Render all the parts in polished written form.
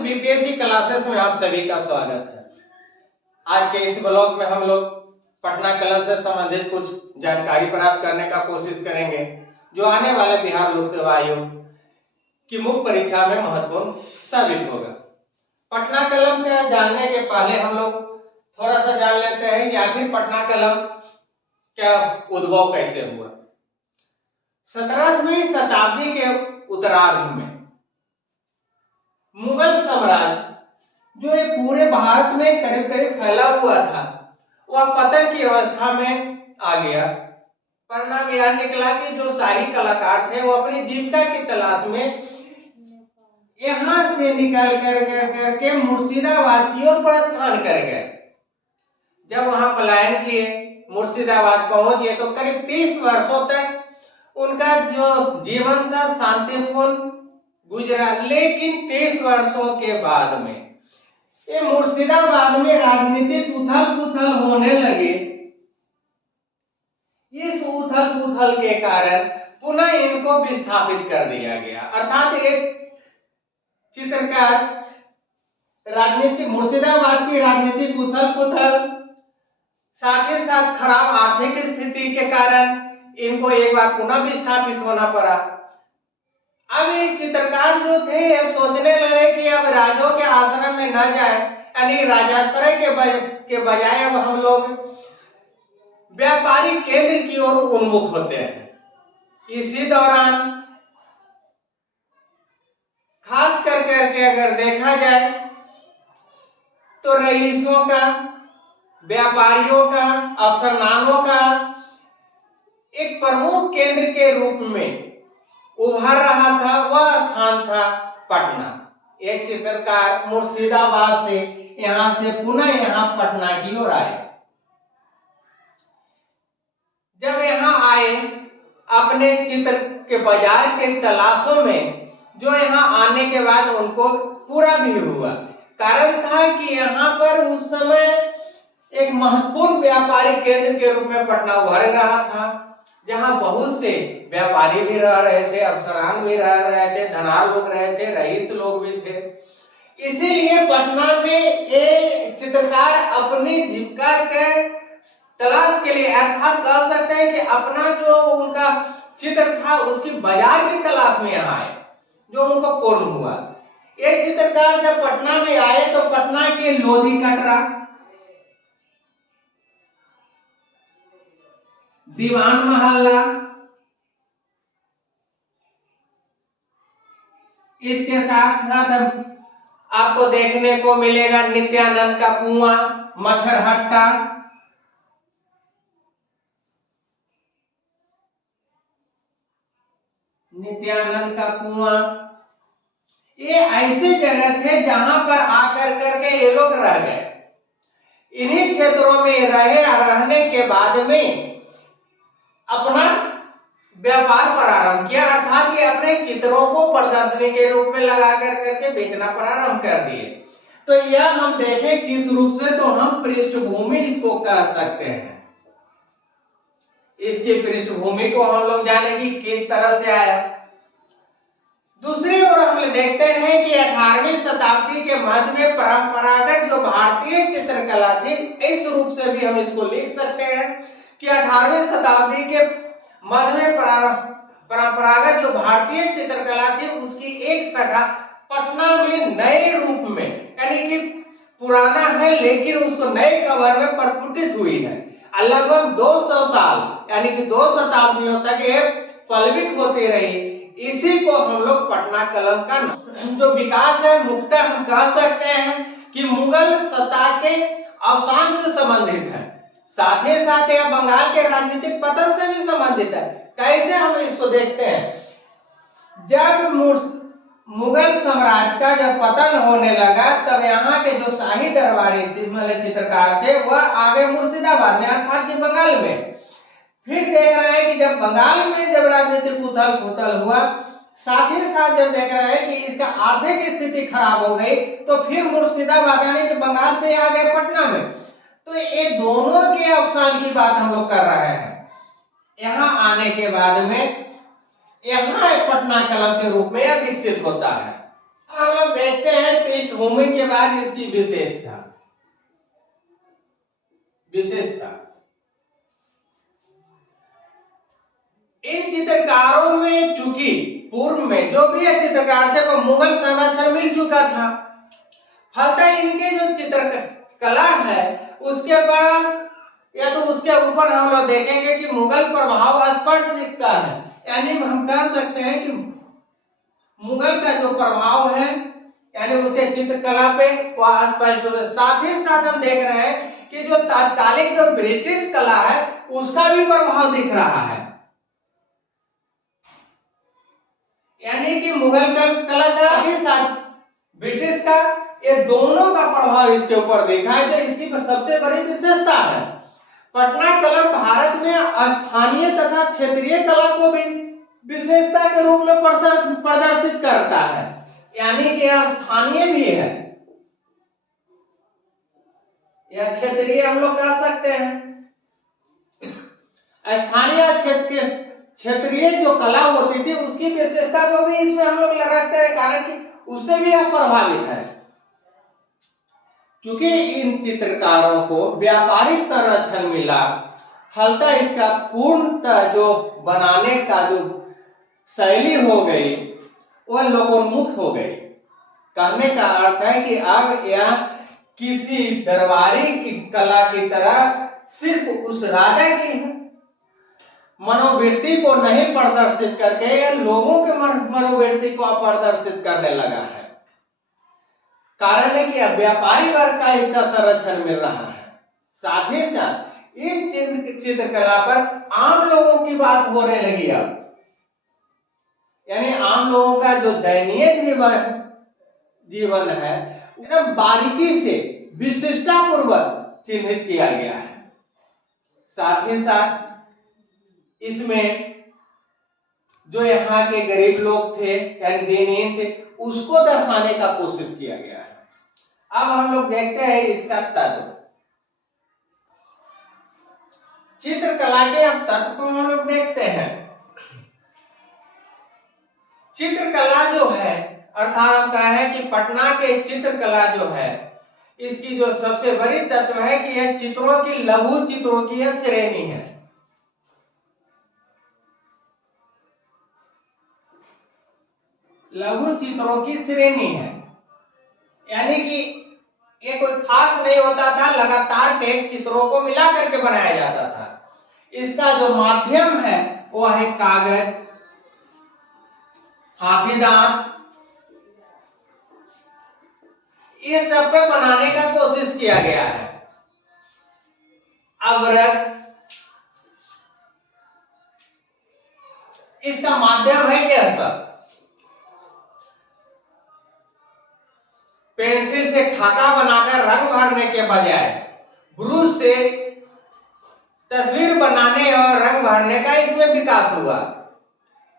BPSC classes में आप सभी का स्वागत है। आज के इस ब्लॉग में हम लोग पटना कलम से संबंधित कुछ जानकारी प्राप्त करने का कोशिश करेंगे, जो आने वाले बिहार लोक सेवा आयोग की मुख्य परीक्षा में महत्वपूर्ण साबित होगा। पटना कलम के जानने के पहले हम लोग थोड़ा सा जान लेते हैं कि आखिर पटना कलम क्या उद्भव कैसे हुआ। 17वीं शताब्दी के उत्तरार्ध में मुगल साम्राज्य जो एक पूरे भारत में करीब करीब फैला हुआ था, वह पतन की अवस्था में आ गया। परिणाम यह निकला कि जो शाही कलाकार थे वो अपनी जीविका की तलाश में यहां से निकल करके मुर्शिदाबाद की ओर प्रस्थान कर गए। जब वहां पलायन किए, मुर्शिदाबाद पहुंचे, तो करीब 30 वर्षों तक उनका जो जीवन था शांतिपूर्ण गुजरा। लेकिन 30 वर्षों के बाद में ये मुर्शिदाबाद में राजनीतिक उथल पुथल होने लगे। इस उथल पुथल के कारण पुनः इनको विस्थापित कर दिया गया। अर्थात एक चित्रकार राजनीतिक मुर्शिदाबाद की राजनीतिक उथल पुथल, साथ ही साथ खराब आर्थिक स्थिति के कारण इनको एक बार पुनः विस्थापित होना पड़ा। अब ये चित्रकार जो थे ये सोचने लगे कि अब राजों के आश्रम में न जाए, यानी राजाश्रय के बजाय अब हम लोग व्यापारिक केंद्र की ओर उन्मुख होते हैं। इसी दौरान खास करके अगर देखा जाए तो रईसों का, व्यापारियों का, अफसरनानों का एक प्रमुख केंद्र के रूप में उभर रहा था, वह स्थान था पटना। एक चित्रकार मुर्शिदाबाद से यहां से पुनः यहां पटना की ओर आए। जब यहां आए, अपने चित्र के बाजार के तलाशों में, जो यहां आने के बाद उनको पूरा भी हुआ। कारण था कि यहां पर उस समय एक महत्वपूर्ण व्यापारिक केंद्र के रूप में पटना उभर रहा था, जहां बहुत से व्यापारी भी रह रहे थे, अफसरान भी रह रहे थे, धनार लोग रहे थे, रईस लोग भी थे। इसीलिए पटना में एक चित्रकार अपनी जीविका के तलाश के लिए, अर्थात कह सकते हैं कि अपना जो उनका चित्र था उसकी बाजार की तलाश में यहाँ आए, जो उनको पूर्ण हुआ। एक चित्रकार जब पटना में आए तो पटना के लोधी कटरा, दीवान मोहल्ला, इसके साथ साथ आपको देखने को मिलेगा नित्यानंद का कुआं, मच्छरहट्टा, नित्यानंद का कुआं, ये ऐसे जगह थे जहां पर आकर करके ये लोग रह गए। इन्हीं क्षेत्रों में रहे और रहने के बाद में अपना व्यापार प्रारंभ किया, अर्थात कि अपने चित्रों को प्रदर्शनी के रूप में लगा करके बेचना प्रारंभ कर दिए। तो यह हम देखें किस रूप से, तो हम पृष्ठभूमि इसको कह सकते हैं। इसकी पृष्ठभूमि को हम लोग जाने की किस तरह से आया। दूसरी ओर हम देखते हैं कि 18वीं शताब्दी के मध्य में परंपरागत जो भारतीय चित्रकला थी, इस रूप से भी हम इसको लिख सकते हैं कि 18वीं शताब्दी के मध्य में परंपरागत जो भारतीय चित्रकला थी उसकी एक शाखा पटना में नए रूप में, यानी कि पुराना है लेकिन उसको नए कवर में प्रस्फुटित हुई है। लगभग 200 साल यानी कि 2 शताब्दियों तक ये फलवित होती रही। इसी को हम लोग पटना कलम का जो विकास है, मुख्यतः हम कह सकते हैं कि मुगल सत्ता के अवसान से संबंधित है, साथ ही साथ यह बंगाल के राजनीतिक पतन से भी संबंधित है। कैसे हम इसको देखते हैं, जब मुगल साम्राज्य का जब पतन होने लगा, तब यहाँ के जो शाही दरबारी चित्रकार थे वह आगे मुर्शिदाबाद में, अर्थात कि बंगाल में। फिर देख रहे हैं कि जब बंगाल में जब राजनीतिक उथल पुथल हुआ, साथ ही साथ जब देख रहे हैं कि इसका आर्थिक स्थिति खराब हो गई, तो फिर मुर्शिदाबाद यानी कि बंगाल से आ गए पटना में। तो ये दोनों के अवसान की बात हम लोग कर रहे हैं। यहाँ आने के बाद में यहाँ एक पटना कलम के रूप में यह विकसित होता है। हम लोग देखते हैं पृष्ठभूमि के बाद इसकी विशेषता इन चित्रकारों में, चूंकि पूर्व में जो भी ये चित्रकार थे वो मुगल संरक्षण मिल चुका था, फलतः इनके जो चित्रकला है उसके पास या तो उसके ऊपर हम लोग देखेंगे कि मुगल प्रभाव स्पष्ट दिखता है। यानी हम कह सकते हैं कि मुगल का जो प्रभाव है यानी उसके चित्रकला पे वह स्पष्ट हो। साथ ही साथ हम देख रहे हैं कि जो तात्कालिक जो ब्रिटिश कला है उसका भी प्रभाव दिख रहा है। यानी कि मुगल कला का ही साथ ब्रिटिश का, ये दोनों का प्रभाव इसके ऊपर देखा है, जो इसकी सबसे बड़ी विशेषता है। पटना कलम भारत में स्थानीय तथा क्षेत्रीय कला को भी विशेषता के रूप में प्रदर्शित करता है। यानी कि यह स्थानीय भी है या क्षेत्रीय हम लोग कह सकते हैं। स्थानीय क्षेत्रीय जो कला होती थी उसकी विशेषता को भी इसमें हम लोग रखते हैं, कारण कि उससे भी यह प्रभावित है। क्योंकि इन चित्रकारों को व्यापारिक संरक्षण मिला, फलतः इसका पूर्णतः जो बनाने का जो शैली हो गई वह लोकोन्मुख हो गई। कहने का अर्थ है कि अब यह किसी दरबारी की कला की तरह सिर्फ उस राजा की मनोवृत्ति को नहीं प्रदर्शित करके लोगों के मनोवृत्ति को प्रदर्शित करने लगा है। कारण है कि अब व्यापारी वर्ग का इसका संरक्षण मिल रहा है। साथ ही साथ इन चित्रकला पर आम लोगों की बात होने लगी। अब यानी आम लोगों का जो दयनीय जीवन है एकदम बारीकी से विशिष्टतापूर्वक चिन्हित किया गया है। साथ ही साथ इसमें जो यहाँ के गरीब लोग थे यानी दयनीय थे उसको दर्शाने का कोशिश किया गया है। अब हम लोग देखते हैं इसका तत्व। चित्रकला के अब तत्व को हम लोग देखते हैं। चित्रकला जो है अर्थात हम कहें कि पटना के चित्रकला जो है इसकी जो सबसे बड़ी तत्व है कि यह चित्रों की, लघु चित्रों की यह श्रेणी है। लघु चित्रों की श्रेणी है, यानी कि ये कोई खास नहीं होता था, लगातार के चित्रों को मिला करके बनाया जाता था। इसका जो माध्यम है वो है कागज, हाथीदांत, ये सब पे बनाने का कोशिश किया गया है। अवरक इसका माध्यम है यह सब। पेंसिल से खाका बनाकर रंग भरने के बजाय ब्रश से तस्वीर बनाने और रंग भरने का इसमें विकास हुआ।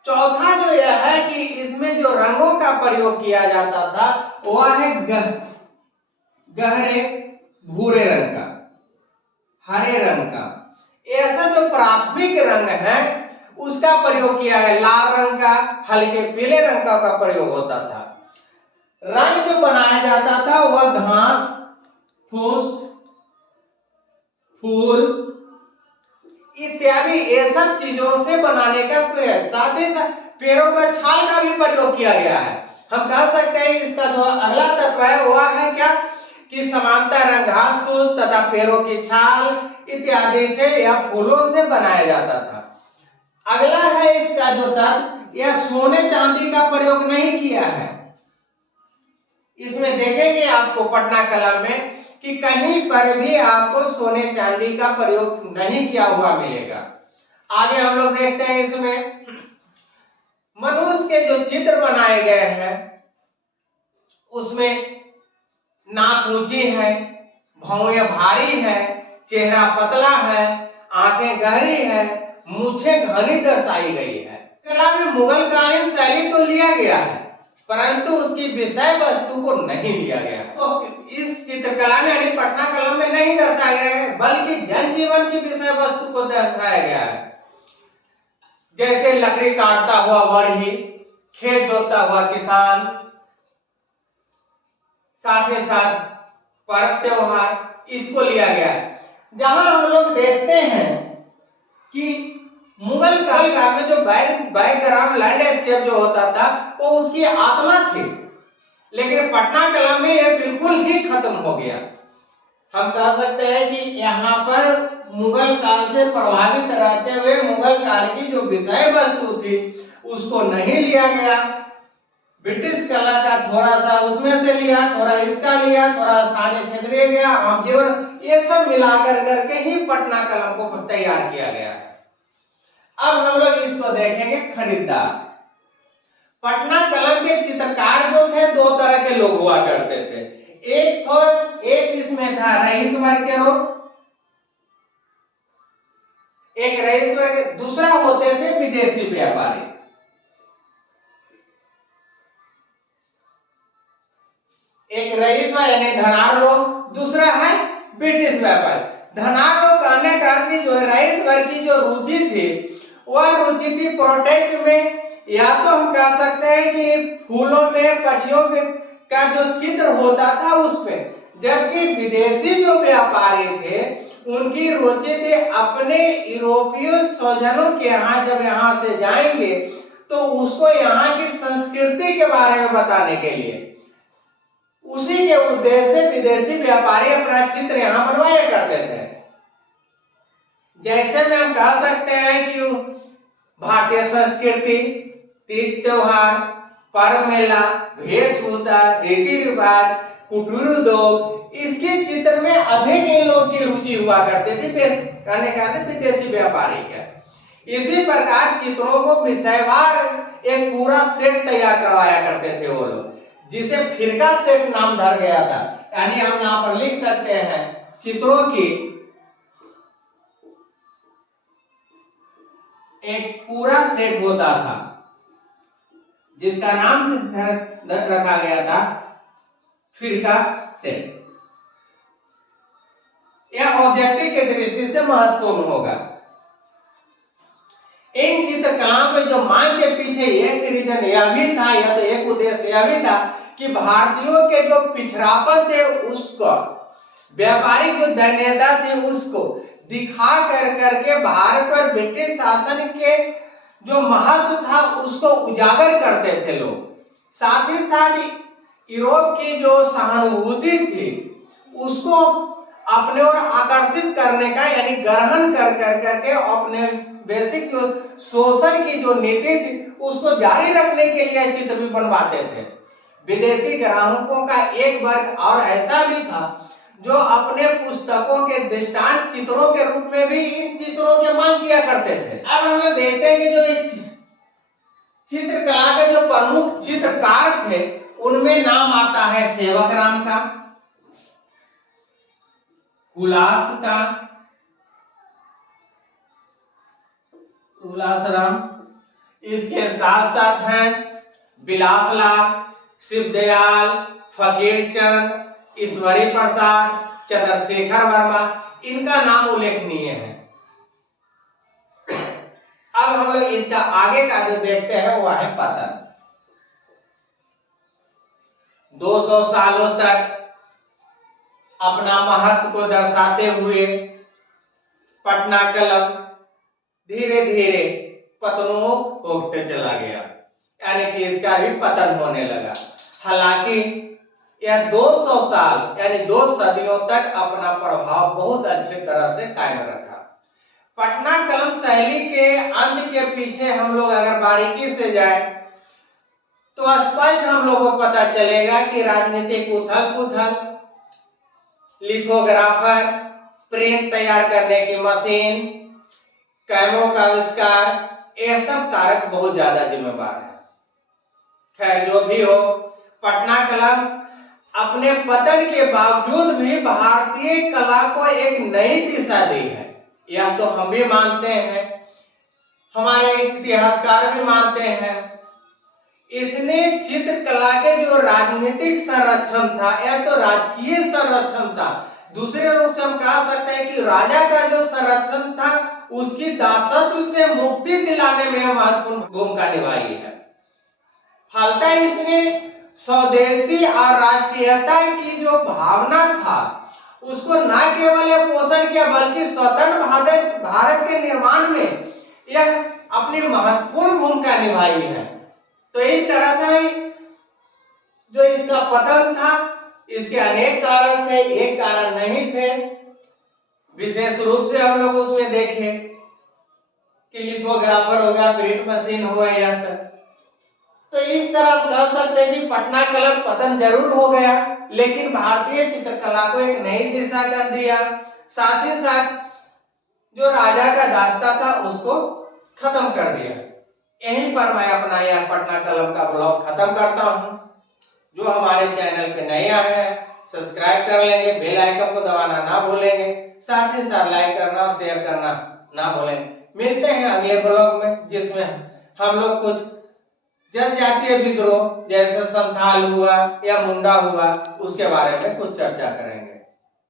चौथा जो यह है कि इसमें जो रंगों का प्रयोग किया जाता था वह है गहरे भूरे रंग का, हरे रंग का। ऐसा जो प्राथमिक रंग है उसका प्रयोग किया है। लाल रंग का, हल्के पीले रंग का प्रयोग होता था। रंग जो बनाया जाता था वह घास फूस, फूल इत्यादि ये सब चीजों से बनाने का प्रयास। साथ ही साथ पेड़ों का छाल का भी प्रयोग किया गया है। हम कह सकते हैं इसका जो अगला तत्व है वह है क्या कि समांतर रंग घास फूस तथा पेड़ों की छाल इत्यादि से या फूलों से बनाया जाता था। अगला है इसका जो तत्व, यह सोने चांदी का प्रयोग नहीं किया है। इसमें देखेंगे आपको पटना कला में कि कहीं पर भी आपको सोने चांदी का प्रयोग नहीं किया हुआ मिलेगा। आगे हम लोग देखते हैं इसमें मनुष्य के जो चित्र बनाए गए हैं उसमें नाक ऊंची है, भौहें भारी है, चेहरा पतला है, आंखें गहरी है, मूछें घनी दर्शाई गई है। कला में मुगल कालीन शैली तो लिया गया है परंतु उसकी विषय वस्तु को नहीं लिया गया। तो इस चित्रकला में यानी पटना कला में नहीं दर्शाया गया है बल्कि जनजीवन की विषय वस्तु को दर्शाया गया है। जैसे लकड़ी काटता हुआ बढ़ई, खेत जोतता हुआ किसान, साथ ही साथ पर्व त्योहार, इसको लिया गया है। जहां हम लोग देखते हैं कि मुगल काल में जो बैकग्राउंड लैंडस्केप जो होता था वो उसकी आत्मा थी, लेकिन पटना कला में ये बिल्कुल ही खत्म हो गया। हम कह सकते हैं कि यहाँ पर मुगल काल से प्रभावित रहते हुए मुगल काल की जो विषय वस्तु थी उसको नहीं लिया गया। ब्रिटिश कला का थोड़ा सा उसमें से लिया, थोड़ा इसका लिया, थोड़ा स्थानीय क्षेत्रीय गया, आम जीवन, ये सब मिलाकर करके ही पटना कला को तैयार किया गया है। अब हम लोग इसको देखेंगे खरीदार। पटना कलम के चित्रकार जो थे दो तरह के लोग हुआ करते थे। एक इसमें था रईस वर्ग के लोग, एक रईस वर्ग, दूसरा होते थे विदेशी व्यापारी। एक रईस वर्ग यानी धनार लोग, दूसरा है ब्रिटिश व्यापारी। धनार लोग कहने का जो रईस वर्ग की जो रुचि थी वह रुचि थी प्रोटेक्ट में, या तो हम कह सकते हैं कि फूलों में पक्षियों का जो चित्र होता था उस पे, जबकि विदेशी जो व्यापारी थे उनकी रुचि थी अपने यूरोपीय स्वजनों के यहाँ जब यहाँ से जाएंगे तो उसको यहाँ की संस्कृति के बारे में बताने के लिए, उसी के उद्देश्य से विदेशी व्यापारी अपना चित्र यहाँ बनवाया करते थे। जैसे में हम कह सकते हैं कि भारतीय संस्कृति, तीज त्योहार, पर्व मेला, वेशभूषा, रीति रिवाज, कुटीर उद्योग, इसके चित्र में अधिक इन लोगों की रुचि हुआ करती थी कहने का विदेशी व्यापारी का। इसी प्रकार चित्रों को विषयवार एक पूरा सेट तैयार करवाया करते थे वो लोग, जिसे फिरका सेट नाम धर गया था। यानी हम यहाँ पर लिख सकते हैं चित्रों की एक पूरा सेट होता था जिसका नाम रखा गया था फिरका सेट। यह ऑब्जेक्टिव की दृष्टि से महत्वपूर्ण होगा। इन चित्रकलाओं के जो मांग के पीछे एक रीजन यह भी था, या तो एक उद्देश्य यह भी था कि भारतीयों के जो पिछड़ापन थे उसको, व्यापारिक जो दयनीयता थी उसको दिखा करके भारत पर ब्रिटिश शासन के जो महत्व था उसको उजागर करते थे लोग। साथ ही साथ यूरोप की जो सहानुभूति थी उसको अपने ओर आकर्षित करने का, यानी ग्रहण करके अपने बेसिक शोषण की जो नीति थी उसको जारी रखने के लिए चित्र भी बनवाते थे। विदेशी ग्राहकों का एक वर्ग और ऐसा भी था जो अपने पुस्तकों के दृष्टांत चित्रों के रूप में भी इन चित्रों की मांग किया करते थे। अब हम लोग देखते हैं कि जो ये चित्रकला के जो प्रमुख चित्रकार थे उनमें नाम आता है सेवकराम का, उल्लासराम, इसके साथ साथ हैं बिलासलाल, शिवदयाल, फकीरचंद, ईश्वरी प्रसाद, चंद्रशेखर वर्मा, इनका नाम उल्लेखनीय है। अब हम लोग इसका आगे का जो देखते हैं वह है पतन। 200 सालों तक अपना महत्व को दर्शाते हुए पटना कलम धीरे धीरे पतनोन्मुख होते चला गया, यानी कि इसका भी पतन होने लगा। हालांकि यह 200 साल यानी 2 सदियों तक अपना प्रभाव बहुत अच्छे तरह से कायम रखा। पटना कलम शैली के अंत के पीछे हम लोग अगर बारीकी से जाए तो स्पष्ट हम लोगों को पता चलेगा कि राजनीतिक उथल पुथल, लिथोग्राफर, प्रिंट तैयार करने की मशीन, कैमरों का आविष्कार, ये सब कारक बहुत ज्यादा जिम्मेदार है। खैर जो भी हो, पटना कलम अपने पतन के बावजूद भी भारतीय कला को एक नई दिशा दी है, यह तो हम भी मानते हैं, हमारे इतिहासकार भी मानते हैं। इसने चित्रकला के जो राजनीतिक संरक्षण था या तो राजकीय संरक्षण था, दूसरे रूप से हम कह सकते हैं कि राजा का जो संरक्षण था उसकी दासत्व से मुक्ति दिलाने में महत्वपूर्ण भूमिका निभाई है। फलतः इसने स्वदेशी और राष्ट्रीयता की जो भावना था उसको न केवल यह पोषण किया बल्कि स्वतंत्र भारत के निर्माण में यह अपनी महत्वपूर्ण भूमिका निभाई है। तो इस तरह से जो इसका पतन था इसके अनेक कारण थे, एक कारण नहीं थे। विशेष रूप से हम लोग उसमें देखें कि लिथोग्राफर हो गया, प्रिंट मशीन हो गया, तो इस तरह आप कह सकते हैं कि पटना कलम पतन जरूर हो गया लेकिन भारतीय चित्रकला को एक नई दिशा कर दिया। साथ ही साथ जो राजा का दास्ता था उसको खत्म कर दिया। यहीं पर मैं अपना यह पटना कलम का ब्लॉग खत्म करता हूँ। जो हमारे चैनल पे नए आए हैं सब्सक्राइब कर लेंगे, बेल आइकन को दबाना ना भूलेंगे, साथ ही साथ लाइक करना और शेयर करना ना भूलेंगे। मिलते हैं अगले ब्लॉग में जिसमें हम लोग कुछ जनजातीय विद्रोह जैसे संथाल हुआ या मुंडा हुआ उसके बारे में कुछ चर्चा करेंगे।